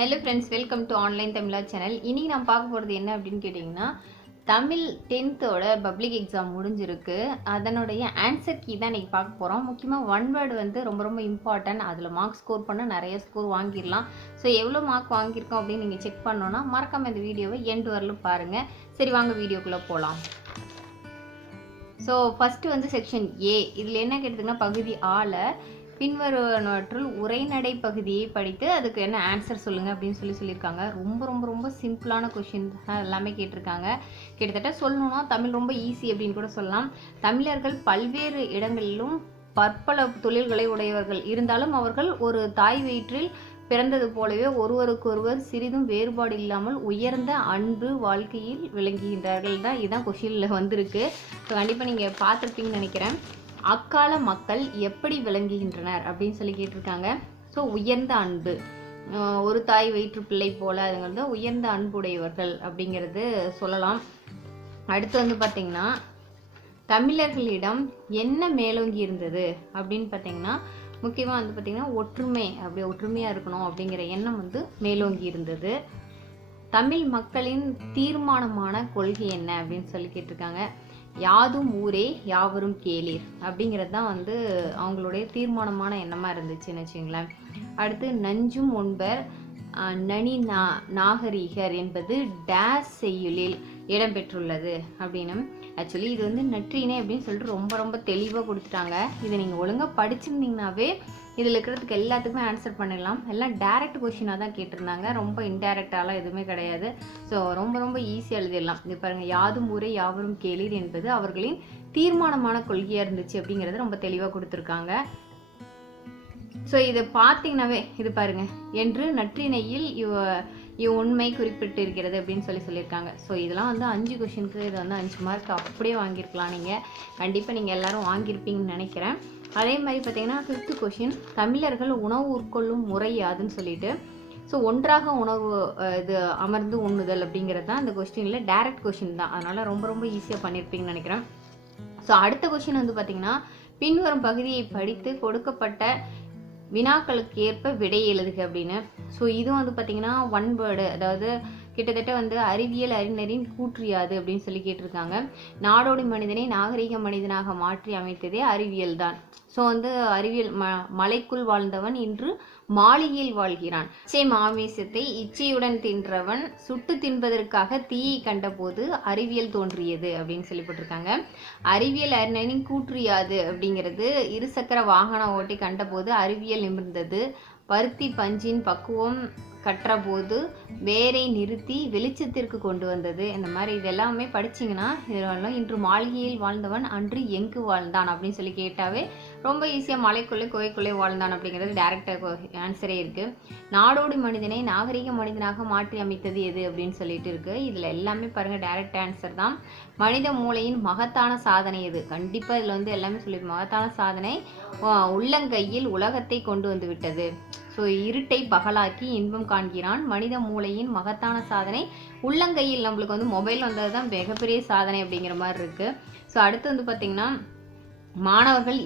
Hello friends, welcome to online Tamizha channel. இன்றைக்கி நான் பார்க்க போகிறது என்ன அப்படின்னு கேட்டிங்கன்னா, தமிழ் 10th பப்ளிக் எக்ஸாம் முடிஞ்சிருக்கு. அதனுடைய ஆன்சர் கீ தான் இன்றைக்கி பார்க்க போகிறோம். முக்கியமாக ஒன் வேர்டு வந்து ரொம்ப ரொம்ப இம்பார்ட்டன்ட். அதில் மார்க் ஸ்கோர் பண்ணால் நிறைய ஸ்கோர் வாங்கிடலாம். ஸோ எவ்வளோ மார்க் வாங்கியிருக்கோம் அப்படின்னு நீங்கள் செக் பண்ணோன்னா மறக்காமல் இந்த வீடியோவை எண்ட் வரலும் பாருங்கள். சரி, வாங்க வீடியோக்குள்ளே போகலாம். ஸோ ஃபஸ்ட்டு வந்து செக்ஷன் ஏ. இதில் என்ன கேட்டதுன்னா, பகுதி ஆல பின்வருவனவற்றுள் உரைநடை பகுதியை படித்து அதுக்கு என்ன ஆன்சர் சொல்லுங்கள் அப்படின்னு சொல்லியிருக்காங்க. ரொம்ப ரொம்ப ரொம்ப சிம்பிளான கொஷின் எல்லாமே கேட்டிருக்காங்க. கிட்டத்தட்ட சொல்லணும்னா தமிழ் ரொம்ப ஈஸி அப்படின்னு கூட சொல்லலாம். தமிழர்கள் பல்வேறு இடங்களிலும் பற்பல தொழில்களை உடையவர்கள் இருந்தாலும் அவர்கள் ஒரு தாய் வயிற்றில் பிறந்தது போலவே ஒருவருக்கொருவர் சிறிதும் வேறுபாடு இல்லாமல் உயர்ந்த அன்பு வாழ்க்கையில் விளங்குகின்றார்கள் தான். இதுதான் கொஷினில் வந்திருக்கு. ஸோ கண்டிப்பாக நீங்கள் பார்த்துருப்பீங்கன்னு நினைக்கிறேன். அக்கால மக்கள் எப்படி விளங்குகின்றனர் அப்படின்னு சொல்லி கேட்டிருக்காங்க. ஸோ உயர்ந்த அன்பு, ஒரு தாய் வயிற்று பிள்ளை போல அதுங்கிறது உயர்ந்த அன்புடையவர்கள் அப்படிங்கிறது சொல்லலாம். அடுத்து வந்து பார்த்திங்கன்னா, தமிழர்களிடம் என்ன மேலோங்கி இருந்தது அப்படின்னு பார்த்தீங்கன்னா, முக்கியமாக வந்து பார்த்திங்கன்னா ஒற்றுமை, அப்படி ஒற்றுமையாக இருக்கணும் அப்படிங்கிற எண்ணம் வந்து மேலோங்கி இருந்தது. தமிழ் மக்களின் தீர்மானமான கொள்கை என்ன அப்படின்னு சொல்லி கேட்டிருக்காங்க. யாதும் ஊரே யாவரும் கேளீர் அப்படிங்கிறது தான் வந்து அவங்களுடைய தீர்மானமான எண்ணமாக இருந்துச்சுன்னு வச்சுங்களேன். அடுத்து நஞ்சும் உண்பர் நனி நாகரிகர் என்பது டேஸ் செய்யுளில் இடம்பெற்றுள்ளது அப்படின்னு. ஆக்சுவலி இது வந்து நற்றினை அப்படின்னு சொல்லிட்டு ரொம்ப ரொம்ப தெளிவாக கொடுத்துட்டாங்க. இதை நீங்கள் ஒழுங்காக படிச்சிருந்தீங்கன்னாவே இதில் இருக்கிறதுக்கு எல்லாத்துக்குமே ஆன்சர் பண்ணிடலாம். எல்லாம் டைரக்ட் கொஷினாக தான் கேட்டிருந்தாங்க, ரொம்ப இன்டைரக்டாலாம் எதுவுமே கிடையாது. ஸோ ரொம்ப ரொம்ப ஈஸியாக எழுதிடலாம். இது பாருங்கள், யாதும் ஊரே யாவரும் கேளீர் என்பது அவர்களின் தீர்மானமான கொள்கையாக இருந்துச்சு அப்படிங்கிறது ரொம்ப தெளிவாக கொடுத்துருக்காங்க. ஸோ இதை பார்த்தீங்கன்னாவே இது பாருங்க, என்று நற்றினையில் உண்மை குறிப்பிட்டு இருக்கிறது அப்படின்னு சொல்லியிருக்காங்க. ஸோ இதெல்லாம் வந்து 5 கொஷினுக்கு இது வந்து 5 மார்க் அப்படியே வாங்கியிருக்கலாம். நீங்கள் கண்டிப்பாக நீங்கள் எல்லாரும் வாங்கியிருப்பீங்கன்னு நினைக்கிறேன். அதே மாதிரி பார்த்தீங்கன்னா 5th கொஷின், தமிழர்கள் உணவு உட்கொள்ளும் முறை யாதுன்னு சொல்லிட்டு. ஸோ ஒன்றாக உணவு இது அமர்ந்து உண்ணுதல் அப்படிங்கிறது தான் இந்த கொஸ்டினில் டைரக்ட் கொஷின் தான். அதனால் ரொம்ப ரொம்ப ஈஸியாக பண்ணியிருப்பீங்கன்னு நினைக்கிறேன். ஸோ அடுத்த கொஷின் வந்து பார்த்திங்கன்னா, பின்வரும் பகுதியை படித்து கொடுக்கப்பட்ட வினாக்களுக்கு ஏற்ப விடை எழுதுக அப்படின்னு. ஸோ இது வந்து பார்த்திங்கன்னா ஒன் வேர்டு, அதாவது கிட்டத்தட்ட வந்து அறிவியல் அறிஞரின் கூற்றியாது அப்படின்னு சொல்லி கேட்டிருக்காங்க. நாடோடி மனிதனை நாகரிக மனிதனாக மாற்றி அமைத்ததே அறிவியல் தான். ஸோ வந்து அறிவியல் மலைக்குள் வாழ்ந்தவன் இன்று மாளிகையில் வாழ்கிறான். இச்சை மாமிசத்தை இச்சையுடன் தின்றவன் சுட்டு தின்பதற்காக தீயை கண்டபோது அறிவியல் தோன்றியது அப்படின்னு சொல்லப்பட்டிருக்காங்க. அறிவியல் அறிஞரின் கூற்றியாது அப்படிங்கிறது இருசக்கர வாகன ஓட்டி கண்டபோது அறிவியல் நிமிர்ந்தது. பருத்தி பஞ்சின் பக்குவம் கற்றபோது வேரை நிறுத்தி வெளிச்சத்திற்கு கொண்டு வந்தது. இந்த மாதிரி இது எல்லாமே படிச்சிங்கன்னா இதெல்லாம் இன்று மாளிகையில் வாழ்ந்தவன் அன்று எங்கு வாழ்ந்தான் அப்படின்னு சொல்லி கேட்டாவே ரொம்ப ஈஸியாக மலைக்குள்ளே கோவைக்குள்ளே வாழ்ந்தான் அப்படிங்கிறது டேரக்டாக ஆன்சரே இருக்குது. நாடோடி மனிதனை நாகரிக மனிதனாக மாற்றி அமைத்தது எது அப்படின்னு சொல்லிட்டு இருக்கு. இதில் எல்லாமே பாருங்கள் டைரக்ட் ஆன்சர் தான். மனித மூளையின் மகத்தான சாதனை எது? கண்டிப்பாக இதில் வந்து எல்லாமே சொல்லி மகத்தான சாதனை உள்ளங்கையில் உலகத்தை கொண்டு வந்து விட்டது. ஸோ இருட்டை பகலாக்கி இன்பம் காண்கிறான். மனித மூளையின் மகத்தான சாதனை உள்ளங்கையில். நம்மளுக்கு வந்து மொபைல் வந்தது தான் மிகப்பெரிய சாதனை அப்படிங்கிற மாதிரி இருக்குது. ஸோ அடுத்து வந்து பார்த்திங்கன்னா, மாணவர்கள்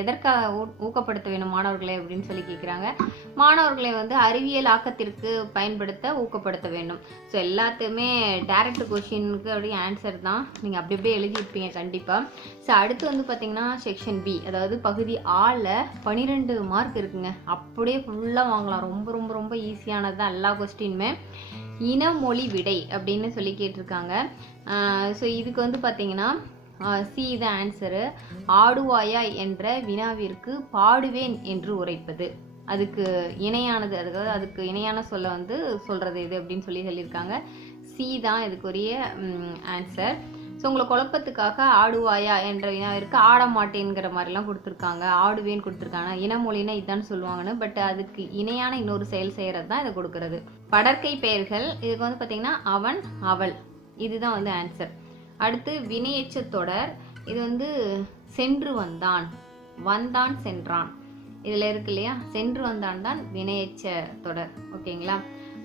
எதற்காக ஊக்கப்படுத்த வேணும் மாணவர்களை அப்படின்னு சொல்லி கேட்குறாங்க. மாணவர்களை வந்து அறிவியல் ஆக்கத்திற்கு பயன்படுத்த ஊக்கப்படுத்த வேண்டும். ஸோ எல்லாத்தையுமே டைரக்ட் கொஷினுக்கு அப்படியே ஆன்சர் தான். நீங்கள் அப்படி அப்படியே எழுதியிருப்பீங்க கண்டிப்பாக. ஸோ அடுத்து வந்து பார்த்திங்கன்னா செக்ஷன் பி, அதாவது பகுதி ஆல 12 மார்க் இருக்குங்க. அப்படியே ஃபுல்லாக வாங்கலாம். ரொம்ப ரொம்ப ரொம்ப ஈஸியானது தான் எல்லா கொஸ்டினுமே. இனமொழி விடை அப்படின்னு சொல்லி கேட்டிருக்காங்க. ஸோ இதுக்கு வந்து பார்த்திங்கன்னா சி தான் ஆன்சரு. ஆடுவாயா என்ற வினாவிற்கு பாடுவேன் என்று உரைப்பது. அதுக்கு இணையானது, அதுக்கு இணையான சொல்ல வந்து சொல்கிறது இது அப்படின்னு சொல்லியிருக்காங்க. சி தான் இதுக்குரிய ஆன்சர். ஸோ உங்களை குழப்பத்துக்காக ஆடுவாயா என்ற வினாவிற்கு ஆட மாட்டேங்கிற மாதிரிலாம் கொடுத்துருக்காங்க, ஆடுவேன்னு கொடுத்துருக்காங்க. இனமொழினா இதுதான் சொல்லுவாங்கன்னு. பட் அதுக்கு இணையான இன்னொரு செயல் செய்கிறது தான் இதை கொடுக்கறது. படற்கை பெயர்கள், இதுக்கு வந்து பார்த்திங்கன்னா அவன் அவள், இதுதான் வந்து ஆன்சர். அடுத்து வினையெச்ச தொடர், இது வந்து சென்று வந்தான், வந்தான் சென்றான், இதில் இருக்கு இல்லையா, சென்று வந்தான் தான் வினையெச்ச தொடர். ஓகேங்களா.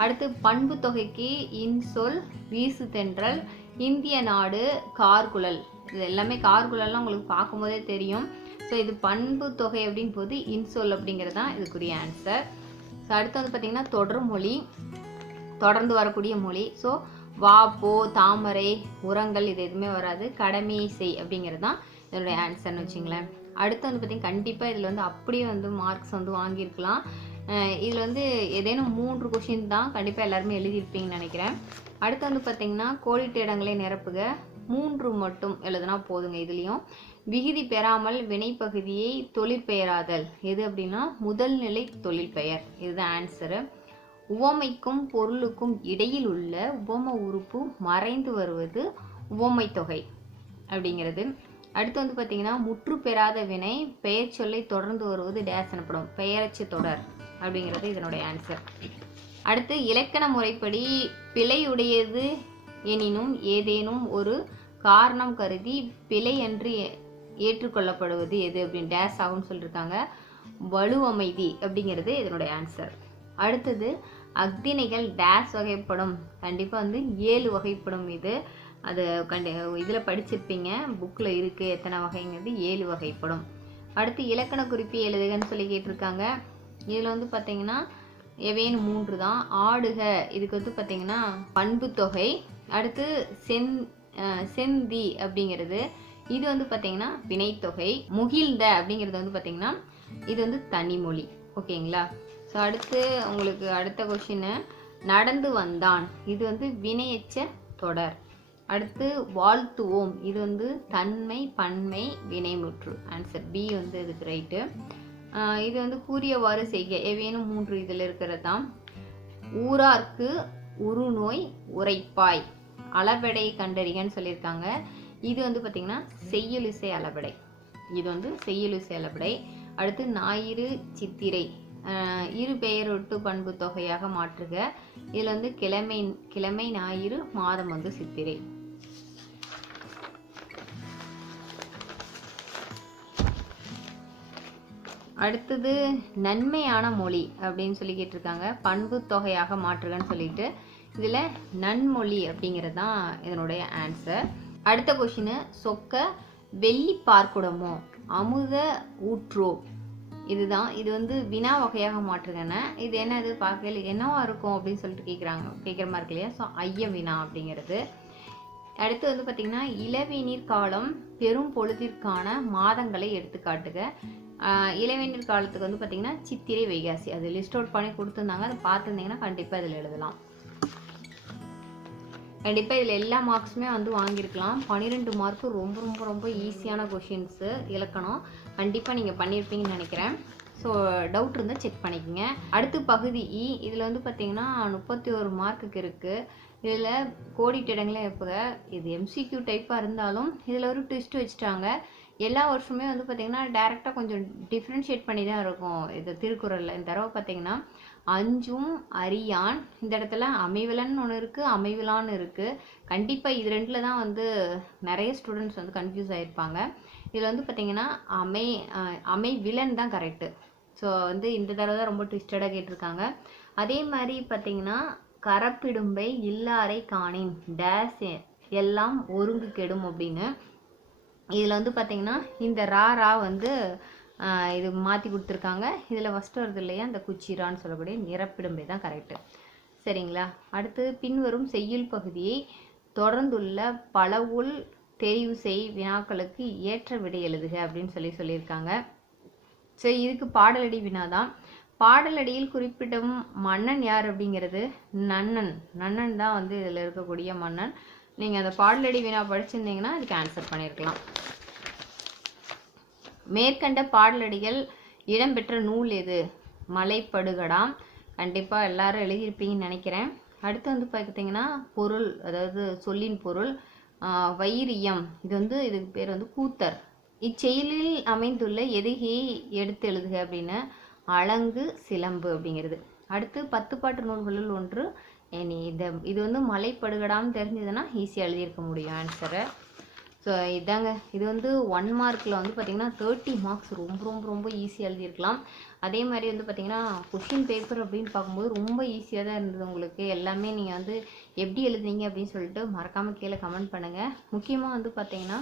அடுத்து பண்பு தொகைக்கு இன்சொல் வீசு தென்றல், இந்திய நாடு கார்குழல். இது எல்லாமே கார்குழல்லாம் உங்களுக்கு பார்க்கும்போதே தெரியும். ஸோ இது பண்பு தொகை அப்படின் போது இன்சொல் அப்படிங்கிறது தான் இதுக்குரிய ஆன்சர். ஸோ அடுத்து வந்து பார்த்திங்கன்னா தொடர்மொழி, தொடர்ந்து வரக்கூடிய மொழி. ஸோ வா, போ, தாமரை, உரங்கள் இது எதுவுமே வராது. கடமையை செய் அப்படிங்கிறது தான் இதனுடைய ஆன்சர்னு வச்சுங்களேன். அடுத்து வந்து பார்த்திங்கன்னா கண்டிப்பாக இதில் வந்து அப்படியே வந்து மார்க்ஸ் வந்து வாங்கியிருக்கலாம். இதில் வந்து ஏதேனும் 3 கொஷின் தான் கண்டிப்பாக எல்லாருமே எழுதியிருப்பீங்கன்னு நினைக்கிறேன். அடுத்து வந்து பார்த்திங்கன்னா கோடிட்ட இடங்களை நிரப்புக, 3 மட்டும் எழுதுனா போதுங்க. இதுலேயும் விகுதி பெறாமல் வினைப்பகுதியை தொழிற்பெயராதல் எது அப்படின்னா முதல் நிலை தொழிற்பெயர், இதுதான் ஆன்சரு. உவமைக்கும் பொருளுக்கும் இடையில் உள்ள உவம உறுப்பு மறைந்து வருவது உவமை தொகை அப்படிங்கிறது. அடுத்து வந்து பார்த்தீங்கன்னா முற்று பெறாத வினை பெயர் சொல்லை தொடர்ந்து வருவது டேஸ் எனப்படும், பெயரச்சு தொடர் அப்படிங்கிறது இதனுடைய ஆன்சர். அடுத்து இலக்கண முறைப்படி பிழையுடையது எனினும் ஏதேனும் ஒரு காரணம் கருதி பிழை என்று ஏற்றுக்கொள்ளப்படுவது எது அப்படின்னு டேஸ் ஆகும்னு சொல்லியிருக்காங்க. வலுவமைதி அப்படிங்கிறது இதனுடைய ஆன்சர். அடுத்தது அக்திணைகள் டேஸ் வகைப்படும், கண்டிப்பாக வந்து 7 வகைப்படும். இது அது இதில் படிச்சிருப்பீங்க, புக்கில் இருக்குது எத்தனை வகைங்கிறது, 7 வகைப்படும். அடுத்து இலக்கண குறிப்பி எழுதுகன்னு சொல்லி கேட்டிருக்காங்க. இதில் வந்து பார்த்தீங்கன்னா எவைன்னு 3 தான். ஆடுக இதுக்கு வந்து பார்த்தீங்கன்னா பண்பு தொகை. அடுத்து செந்தி அப்படிங்கிறது இது வந்து பார்த்தீங்கன்னா வினைத்தொகை. முகிழ்ந்த அப்படிங்கிறது வந்து பார்த்தீங்கன்னா இது வந்து தனிமொழி. ஓகேங்களா? ஸோ அடுத்து உங்களுக்கு அடுத்த கொஷின் நடந்து வந்தான், இது வந்து வினையெச்ச தொடர். அடுத்து வாழ்த்துவோம், இது வந்து தன்மை பன்மை வினைமுற்று, ஆன்சர் பி வந்து இதுக்கு ரைட்டு. இது வந்து கூறியவாறு செய்க எவேனும் 3 இதில் இருக்கிறது தான். ஊரார்க்கு உருநோய் உரைப்பாய், அளபெடை கண்டறிகன்னு சொல்லியிருக்காங்க. இது வந்து பார்த்திங்கன்னா செய்யுளிசை அளபெடை, இது வந்து செய்யுளிசை அளபெடை. அடுத்து ஞாயிறு சித்திரை இரு பெயரொட்டு பண்பு தொகையாக மாற்றுக. இதில் வந்து கிழமை ஞாயிறு, மாதம் வந்து சித்திரை. அடுத்தது நன்மையான மொழி அப்படின்னு சொல்லி கேட்டிருக்காங்க, பண்பு தொகையாக மாற்றுகன்னு சொல்லிட்டு இதில் நன்மொழி அப்படிங்கிறது தான் இதனுடைய ஆன்சர். அடுத்த கொஷின் சொக்க வெள்ளி பார்க்குடமோ அமுத ஊற்றோ, இதுதான். இது வந்து வினா வகையாக மாற்றுங்கன்னு. இது என்ன, இது பார்க்கல என்னவா இருக்கும் அப்படின்னு சொல்லிட்டு கேட்குற மாதிரி இருக்கு இல்லையா? ஸோ ஐய வினா அப்படிங்கிறது. அடுத்து வந்து பார்த்திங்கன்னா இளவேநீர் காலம் பெரும் பொழுதிற்கான மாதங்களை எடுத்துக்காட்டுக. இளவேநீர் காலத்துக்கு வந்து பார்த்திங்கன்னா சித்திரை வைகாசி, அது லிஸ்ட் அவுட் பண்ணி கொடுத்துருந்தாங்க, அதை பார்த்துருந்தீங்கன்னா கண்டிப்பாக இதில் எழுதலாம். கண்டிப்பாக இதில் எல்லா மார்க்ஸுமே வந்து வாங்கியிருக்கலாம். 12 மார்க்கு ரொம்ப ரொம்ப ரொம்ப ஈஸியான கொஷின்ஸு இலக்கணம். கண்டிப்பாக நீங்கள் பண்ணியிருப்பீங்கன்னு நினைக்கிறேன். ஸோ டவுட் இருந்தால் செக் பண்ணிக்கோங்க. அடுத்து பகுதி இ, இதில் வந்து பார்த்திங்கன்னா 31 மார்க்குக்கு இருக்குது. இதில் கோடிட்ட இடங்களே இப்போ இது எம்சிக்யூ டைப்பாக இருந்தாலும் இதில் ஒரு ட்விஸ்ட் வச்சுட்டாங்க. எல்லா வருஷமே வந்து பார்த்திங்கன்னா டேரெக்டாக கொஞ்சம் டிஃப்ரென்ஷியேட் பண்ணி தான் இருக்கும். இது திருக்குறளில் இந்த தடவை பார்த்திங்கன்னா அஞ்சும் அறியான், இந்த இடத்துல அமைவிலன்னு ஒன்று இருக்குது, அமைவிலான்னு இருக்குது. கண்டிப்பாக இது 2ல் தான் வந்து நிறைய ஸ்டூடெண்ட்ஸ் வந்து கன்ஃபியூஸ் ஆகிருப்பாங்க. இதில் வந்து பார்த்திங்கன்னா அமைவிலன் தான் கரெக்டு. ஸோ வந்து இந்த தடவை தான் ரொம்ப ட்விஸ்டடாக கேட்டிருக்காங்க. அதே மாதிரி பார்த்திங்கன்னா கரப்பிடும்பை இல்லாரை காணின் டேஸ் எல்லாம் ஒருங்கு கெடும் அப்படின்னு. இதில் வந்து பார்த்திங்கன்னா இந்த ரா வந்து இது மாற்றி கொடுத்துருக்காங்க. இதில் ஃபஸ்ட்டு வருது இல்லையா, இந்த குச்சிரான்னு சொல்லக்கூடிய நிரப்பிடும்பை தான் கரெக்டு. சரிங்களா? அடுத்து பின்வரும் செய்யுள் பகுதியை தொடர்ந்துள்ள பலவுள் தெரிவு செய் வினாக்களுக்கு ஏற்ற விடை எழுதுக அப்படின்னு சொல்லியிருக்காங்க. ஸோ இதுக்கு பாடலடி வினா தான். பாடலடியில் குறிப்பிடும் மன்னன் யார் அப்படிங்கிறது நன்னன் தான் வந்து இதில் இருக்கக்கூடிய மன்னன். நீங்கள் அந்த பாடலடி வினா படிச்சிருந்தீங்கன்னா அதுக்கு ஆன்சர் பண்ணியிருக்கலாம். மேற்கண்ட பாடலடிகள் இடம்பெற்ற நூல் எது? மலைப்படுகடாம். கண்டிப்பாக எல்லாரும் எழுதியிருப்பீங்கன்னு நினைக்கிறேன். அடுத்து வந்து பார்த்தீங்கன்னா பொருள், அதாவது சொல்லின் பொருள். வைரியம், இது வந்து இதுக்கு பேர் வந்து கூத்தர். இச்செயலில் அமைந்துள்ள எதுகையை எடுத்து எழுதுக அப்படின்னு அலங்கு சிலம்பு அப்படிங்கிறது. அடுத்து 10 பாட்டு நூல்களுள் ஒன்று இது வந்து மலைப்படுகடான்னு தெரிஞ்சதுன்னா ஈஸியாக எழுதியிருக்க முடியும் ஆன்சரை. ஸோ இதாங்க, இது வந்து 1 மார்க்கில் வந்து பார்த்திங்கன்னா 30 மார்க்ஸ் ரொம்ப ரொம்ப ரொம்ப ஈஸியாக எழுதியிருக்கலாம். அதே மாதிரி வந்து பார்த்திங்கன்னா கொஷின் பேப்பர் அப்படின்னு பார்க்கும்போது ரொம்ப ஈஸியாக தான் இருந்தது உங்களுக்கு. எல்லாமே நீங்கள் வந்து எப்படி எழுதுனீங்க அப்படின்னு சொல்லிட்டு மறக்காமல் கீழே கமெண்ட் பண்ணுங்கள். முக்கியமாக வந்து பார்த்திங்கன்னா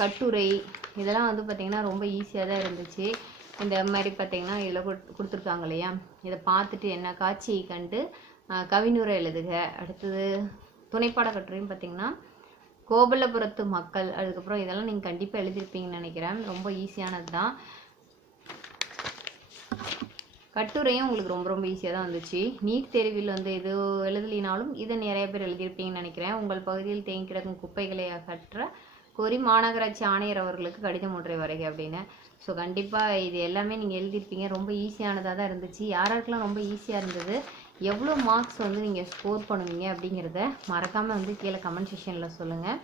கட்டுரை இதெல்லாம் வந்து பார்த்திங்கன்னா ரொம்ப ஈஸியாக தான் இருந்துச்சு. இந்த மாதிரி பார்த்தீங்கன்னா இதில் கொடுத்துருக்காங்க இல்லையா, இதை பார்த்துட்டு என்ன காட்சியை கண்டு கவினுரை எழுதுக. அடுத்தது துணைப்பாட கட்டுரையும் பார்த்தீங்கன்னா கோபல்லபுரத்து மக்கள், அதுக்கப்புறம் இதெல்லாம் நீங்கள் கண்டிப்பாக எழுதியிருப்பீங்கன்னு நினைக்கிறேன். ரொம்ப ஈஸியானது தான். கட்டுரையும் உங்களுக்கு ரொம்ப ரொம்ப ஈஸியாக தான் வந்துச்சு. நீட் தேர்வில் வந்து இது எழுதலினாலும் இதை நிறைய பேர் எழுதியிருப்பீங்கன்னு நினைக்கிறேன். உங்கள் பகுதியில் தேங்கி கிடக்கும் குப்பைகளை அகற்ற கோரி மாநகராட்சி ஆணையர் அவர்களுக்கு கடிதம் ஒன்றை வரைக அப்படின்னு. ஸோ கண்டிப்பாக இது எல்லாமே நீங்கள் எழுதியிருப்பீங்க. ரொம்ப ஈஸியானதாக தான் இருந்துச்சு. யாராருக்கெல்லாம் ரொம்ப ஈஸியாக இருந்தது, எவ்வளோ மார்க்ஸ் வந்து நீங்கள் ஸ்கோர் பண்ணுவீங்க அப்படிங்கிறத மறக்காமல் வந்து கீழே கமெண்ட் செக்ஷனில் சொல்லுங்கள்.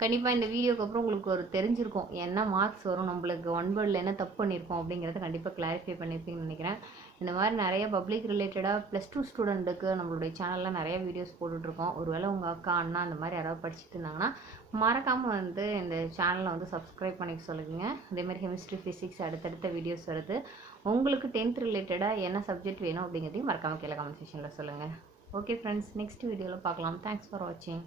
கண்டிப்பாக இந்த வீடியோக்கு அப்புறம் உங்களுக்கு ஒரு தெரிஞ்சிருக்கும் என்ன மார்க்ஸ் வரும், நம்மளுக்கு ஒன் வேர்டில் என்ன தப்பு பண்ணியிருக்கோம் அப்படிங்கிறத கண்டிப்பாக கிளாரிஃபை பண்ணியிருப்பீங்கன்னு நினைக்கிறேன். இந்த மாதிரி நிறைய பப்ளிக் ரிலேட்டடாக +2 ஸ்டூடெண்ட்டுக்கு நம்மளுடைய சேனலில் நிறைய வீடியோஸ் போட்டுட்ருக்கோம். ஒருவேளை உங்கள் அக்கா அண்ணா அந்த மாதிரி யாராவது படிச்சுட்டு இருந்தாங்கன்னா மறக்காமல் வந்து இந்த சேனலை வந்து சப்ஸ்கிரைப் பண்ணிக்க சொல்லுங்கள். அதேமாதிரி கெமிஸ்ட்ரி, ஃபிசிக்ஸ் அடுத்தடுத்த வீடியோஸ் வருது. உங்களுக்கு 10th ரிலேட்டடாக என்ன சப்ஜெக்ட் வேணும் அப்படிங்கிறதையும் மறக்காமல் கீழே கமெண்ட் செக்ஷனில் சொல்லுங்கள். ஓகே ஃப்ரெண்ட்ஸ், நெக்ஸ்ட் வீடியோவில் பார்க்கலாம். தேங்க்ஸ் ஃபார் வாட்சிங்.